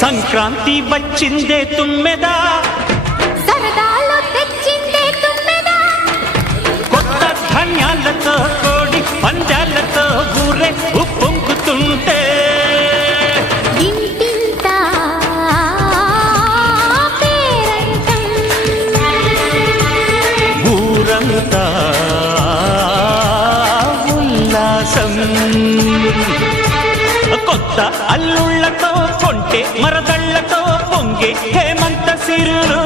సంక్రాంతి వచ్చిందే తుమ్మెదా, సరదాలో తెచ్చిందే తుమ్మెదా, కొత్త ధాన్యాలతో కోడి పందాలతో ఊరే ఉప్పొంగుతుంటే ఇంటింత పేరంటం, ఊరంతా ఉల్లాసం. కొత్త అల్లుళ్ళతో కొంటే మరదళ్లతో పొంగే హేమంత సిరులు